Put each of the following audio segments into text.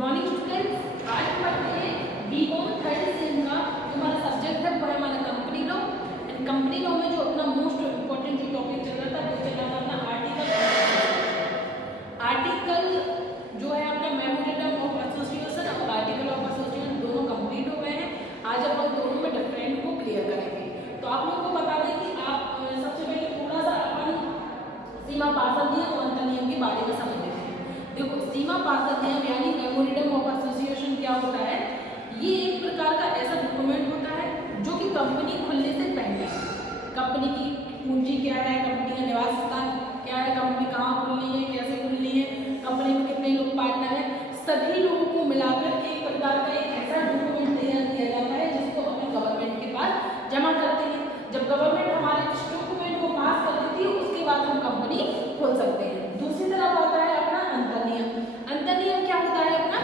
Morning students, आज हम पढ़ते हैं बीकॉम थर्ड सेम का जो हमारा सब्जेक्ट है वो है हमारा company law. And company law में जो अपना मोस्ट इम्पोर्टेंट जो टॉपिक चल रहा था वो चल रहा था अपना आर्टिकल जो है अपना मेमोरेंडम ऑफ एसोसिएशन और आर्टिकल ऑफ एसोसिएशन दोनों कंप्लीट हो गए हैं। आज अपन दोनों में डिफरेंट को क्लियर करेंगे। तो आप लोगों को बता दें कि आप सबसे पहले थोड़ा सा अपन सीमा पार्षद नियम और अंतर नियम के बारे में समझ लेते हैं। देखो, सीमा पार्षद नियम यानी मेमोरेंडम ऑफ एसोसिएशन क्या होता है? ये एक प्रकार का ऐसा डॉक्यूमेंट होता है जो कि कंपनी खुलने से पहले कंपनी की पूंजी क्या है, कंपनी का निवास स्थान क्या है, कंपनी कहाँ खुलनी है, कैसे खुलनी है, कंपनी में कितने लोग पार्टनर हैं, सभी लोगों को मिलाकर एक प्रकार का एक ऐसा डॉक्यूमेंट तैयार किया जाता है जिसको अपने गवर्नमेंट के पास जमा करते हैं। जब गवर्नमेंट हमारे इस डॉक्यूमेंट को पास कर देती है उसके बाद हम कंपनी खोल सकते हैं। दूसरी तरफ आता है अपना अंतर नियम। अंतर नियम क्या होता है? अपना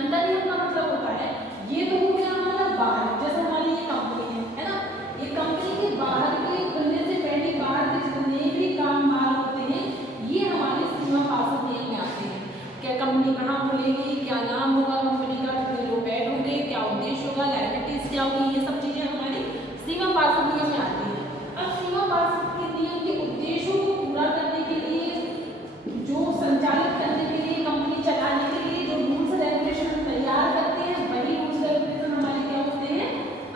अंतर नियम का मतलब होता है ये तो हो गया हमारा बाहर, जैसे हमारी ये कंपनी है ना, ये कंपनी के बाहर के खुलने से पहले बाहर के जितने भी काम बाहर होते हैं ये हमारे सीमा पार्षद नियम में आते हैं। क्या कंपनी कहाँ खुलेगी, क्या नाम होगा कंपनी का, कितने लोग ऐड होंगे, क्या उद्देश्य होगा, लायबिलिटीज क्या होगी, ये सब चीजें हमारी सीमा पार्षद नियम में आती है। अब सीमा पार्षद के नियम के उद्देश्यों को पूरा करने के लिए, जो संचालित करने के लिए, कंपनी चलाने के लिए जो रूल्स रेगुलेशन तैयार करते हैं वही रूल्स रेगुलेशन हमारे क्या होते हैं?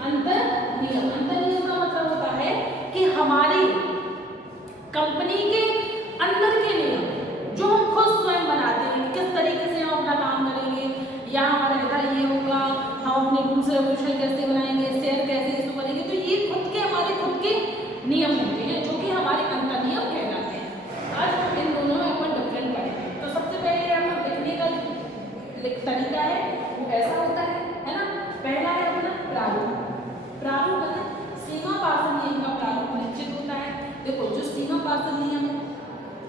अंतर नियम। अंतर नियम का मतलब होता है कि हमारी कंपनी के अंदर के नियम जो हम खुद स्वयं बनाते हैं, किस तरीके से हम अपना काम करेंगे, या हमारा इधर ये होगा, हम अपने रूल्स रेगुलेशन कैसे बनाएंगे, शेयर कैसे इसको करेंगे, तो ये खुद के हमारे खुद के नियम होते हैं जो कि हमारे अंतर नियम कहलाते हैं। आज हम इन दोनों में अपन डिफरेंट पढ़ेंगे। तो सबसे पहले हम लिखने का तरीका है वो ऐसा होता है ना। पहला है अपना प्रारूप। प्रारूप मतलब सीमा पार्षद नियम का प्रारूप निश्चित होता है। देखो, जो सीमा पार्षद नियम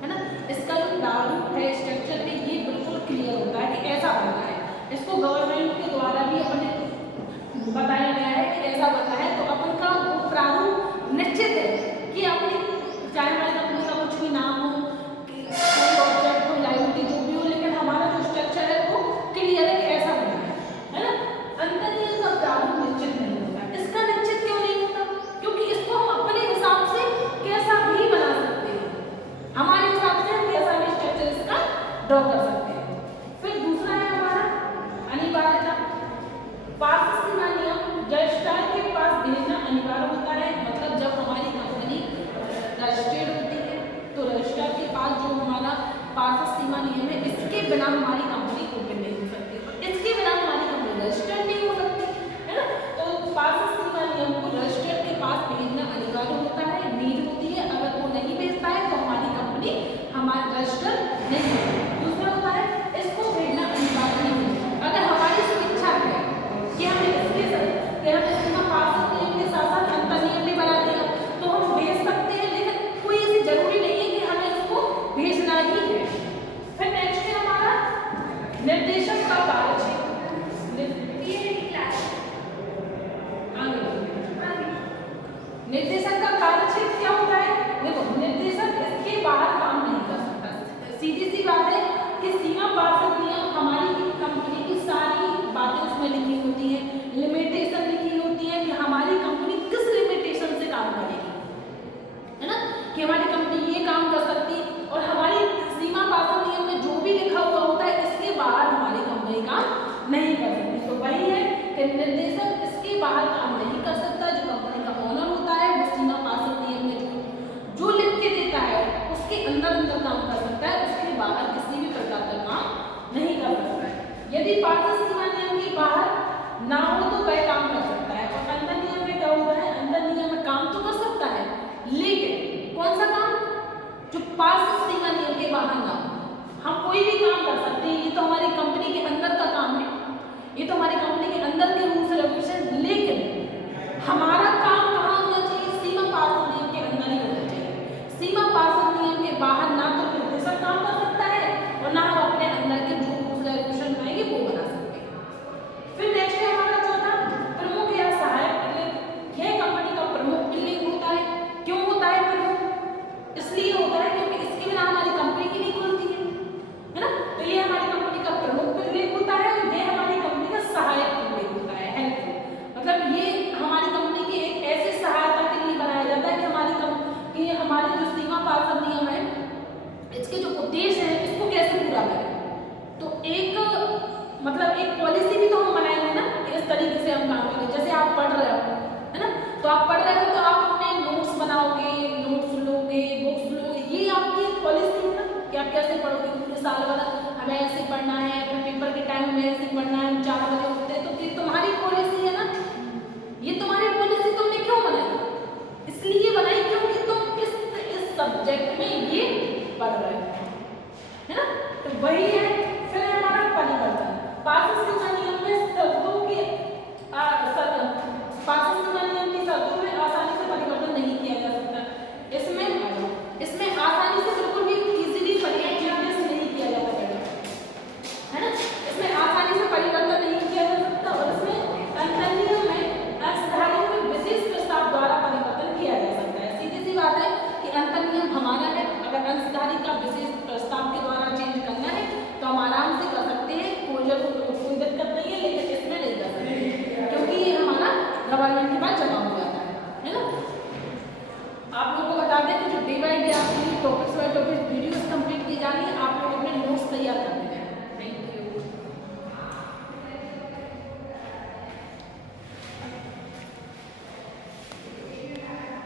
है ना, इसका जो प्रारूप है स्ट्रक्चर में ये बिल्कुल क्लियर होता है कि ऐसा बनना है। इसको गवर्नमेंट के द्वारा भी अपने बताया गया है कि ऐसा बनना है। तो अपन का वो प्रारूप निश्चित है कि अपनी चाहे हमारी कंपनी का कुछ भी नाम हो, कोई ऑब्जेक्ट हो, लायबिलिटी जो भी हो, लेकिन हमारा जो स्ट्रक्चर है वो क्लियर है कि ऐसा बनना है ना। अंतर नियम का प्रारूप निश्चित नहीं होता। इसका निश्चित क्यों नहीं होता? क्योंकि इसको हम अपने हिसाब से कैसा भी बना सकते हैं, हमारे हिसाब से हम कैसा भी स्ट्रक्चर इसका ड्रॉ कर सकते हैं। फिर दूसरा है हमारा अनिवार्यता। पार्षद सीमा नियम रजिस्ट्रार के पास भेजना अनिवार्य होता है। मतलब जब हमारी कंपनी रजिस्टर्ड होती है तो रजिस्ट्रार के पास जो हमारा पार्षद सीमा नियम है इसके बिना हमारी कंपनी ओपन नहीं हो सकती, इसके बिना हमारी कंपनी रजिस्टर्ड नहीं हो सकती, है ना। तो पार्षद सीमा नियम को रजिस्ट्रार के पास भेजना अनिवार्य होता है, नीड होती है। अगर वो नहीं भेजता है तो हमारी कंपनी हमारी रजिस्टर्ड नहीं होती। दूसरा होता है इसको भेजना अनिवार्य नहीं है। अगर हमारी स्वेच्छा है कि हम इसके सीमा पार्षद नियम के साथ साथ अंतर नियम भी बना दिया तो हम भेज सकते हैं, लेकिन कोई ऐसी जरूरी नहीं है कि हमें इसको भेजना ही है। फिर नेक्स्ट है हमारा निर्देशक का कार्यक्षेत्र। निर्देशक का कार्यक्षेत्र क्या होता है? देखो, निर्देशक इसके बाहर काम नहीं कर सकता। सीधी सी बात है कि सीमा पार्षद नियम हमारी कंपनी की सारी बातें उसमें लिखी होती है, लिमिटेशन लिखी होती है कि हमारी कंपनी किस लिमिटेशन से काम करेगी, है ना, कि हमारी कंपनी ये काम कर सकती है। और हमारी सीमा पार्षद नियम में जो भी लिखा हुआ होता है इसके बाहर हमारी कंपनी काम नहीं कर सकती। तो वही है कि निर्देशक इसके बाहर काम नहीं कर सकता। जो कंपनी का ओनर होता है वो सीमा पार्षद नियम में जो लिख के देता है उसके अंदर अंदर काम कर सकता है, उसके बाहर किसी भी प्रकार का काम नहीं कर सकता है। यदि पार्षद सीमा नियम के बाहर ना हो तो वह काम कर सकता है। और अंतर नियम में क्या होता है? अंतर नियम में काम तो कर सकता है लेकिन कौन सा काम? जो पार्षद सीमा नियम के बाहर ना हो। हम कोई भी काम कर सकते हैं, ये तो हमारी कंपनी के अंदर का काम है, ये तो हमारी कंपनी के अंदर के रूल्स रेगुलेशन, लेकिन हमारा काम कहाँ होना चाहिए? सीमा पार्षद नियम के अंदर ही होना चाहिए। सीमा पार्षद नियम के बाहर ना तो निर्देशक काम कर सकता है और ना हम अपने अंदर के जो रूल्स रेगुलेशन बनाएंगे वो बना सकते हैं। फिर नेक्स्ट है हमारा चौथा प्रमुख या सहायक बिल्डिंग। यह कंपनी का प्रमुख बिल्डिंग होता है। क्यों होता है प्रमुख? इसलिए होता है क्योंकि इसके बिना हमारी कंपनी की नहीं खुलती है ना। तो ये हमारी कंपनी का प्रमुख बिल्डिंग होता से हम काम करेंगे। जैसे आप पढ़ रहे हो, है ना, तो आप पढ़ रहे हो तो आप अपने नोट्स बनाओगे, नोट्स लोगे, बुक्स लोगे, ये आपकी पॉलिसी है ना कि आप कैसे पढ़ोगे पूरे साल भर। हमें ऐसे पढ़ना है, फिर पेपर के टाइम में ऐसे पढ़ना है, हम 4 बजे उठते हैं, तो ये तुम्हारी पॉलिसी है ना। ये तुम्हारी पॉलिसी तुमने क्यों बनाई? इसलिए बनाई क्योंकि तुम इस सब्जेक्ट में ये पढ़ रहे हो, है ना। तो वही है फिर हमारा परिवर्तन। पास